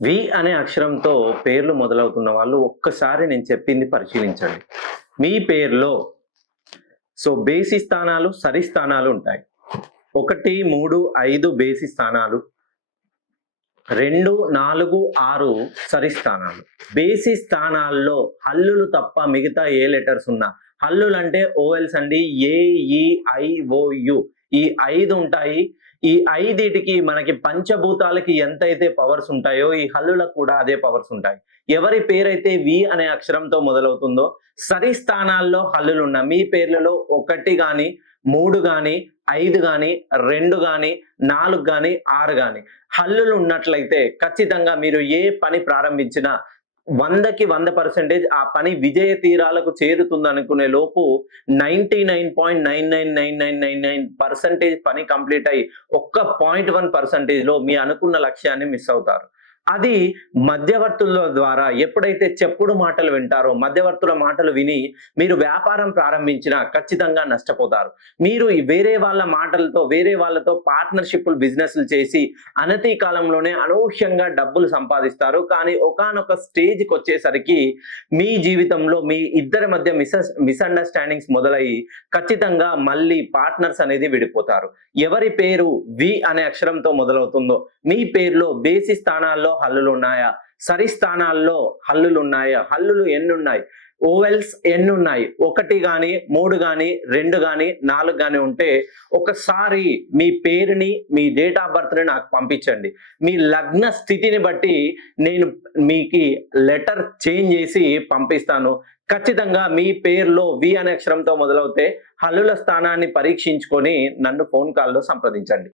వి అనే అక్షరంతో పేర్లు మొదలవుతున్న వాళ్ళు ఒక్కసారి నేను చెప్పింది పరిశీలించండి. మీ పేరులో బేసి స్థానాలు, సరి స్థానాలు ఉంటాయి. 1, 3, 5 బేసి స్థానాలు, 2, 4, 6 సరి స్థానాలు. బేసి స్థానాల్లో హల్లులు తప్ప మిగతా ఏ లెటర్స్ ఉన్నా, హల్లులు అంటే ఓవెల్స్ అండి. ఏ, ఈ, ఐ, ఓ, యు ఈ 5 ఉంటాయి. ఈ 5టికి మనకి పంచభూతాలకి ఎంతైతే పవర్స్ ఉంటాయో ఈ హల్లులకు కూడా అదే పవర్స్ ఉంటాయి. ఎవరి పేరైతే వి అనే అక్షరంతో మొదలవుతుందో సరి స్థానాల్లో హల్లులు ఉన్న మీ పేర్లలో 1 గాని, 3 గాని, 5 గాని, 2 గాని, 4 గాని, 6 గాని హల్లులు ఉన్నట్లయితే ఖచ్చితంగా మీరు ఏ పని ప్రారంభించినా 100కి 100% ఆ పని విజయ తీరాలకు చేరుతుందనుకునే లోపు 99.999999% పని కంప్లీట్ అయ్యి ఒక్క 0.1%లో మీ అనుకున్న లక్ష్యాన్ని మిస్ అవుతారు. అది మధ్యవర్తుల ద్వారా ఎప్పుడైతే చెప్పుడు మాటలు వింటారో, మధ్యవర్తుల మాటలు విని మీరు వ్యాపారం ప్రారంభించినా ఖచ్చితంగా నష్టపోతారు. మీరు వేరే వాళ్ళ మాటలతో, వేరే వాళ్ళతో పార్ట్నర్‌షిప్‌లు బిజినెస్‌లు చేసి అనతి కాలంలోనే అనూహ్యంగా డబ్బులు సంపాదిస్తారు. కానీ ఒకానొక స్టేజ్‌కొచ్చేసరికి మీ జీవితంలో మీ ఇద్దరి మధ్య మిస్‌అండర్‌స్టాండింగ్స్ మొదలయ్యి ఖచ్చితంగా మళ్ళీ పార్ట్నర్స్ అనేది విడిపోతారు. ఎవరి పేరు వి అనే అక్షరంతో మొదలవుతుందో మీ పేరులో బేసి స్థానాల్లో హల్లులు ఉన్నాయా? సరి స్థానాల్లో హల్లులు ఉన్నాయా? హల్లులు ఎన్నున్నాయి? ఓవెల్స్ ఎన్నున్నాయి? 1 గాని, 3 గాని, 2 గాని, 4 గాని ఉంటే ఒకసారి మీ పేరుని, మీ డేట్ ఆఫ్ బర్త్‌ని నాకు పంపించండి. మీ లగ్న స్థితిని బట్టి నేను మీకి లెటర్ చేంజ్ చేసి పంపిస్తాను. ఖచ్చితంగా మీ పేరులో వి అనే అక్షరంతో మొదలవుతే హల్లుల స్థానాన్ని పరీక్షించుకొని నన్ను ఫోన్ కాల్‌లో సంప్రదించండి.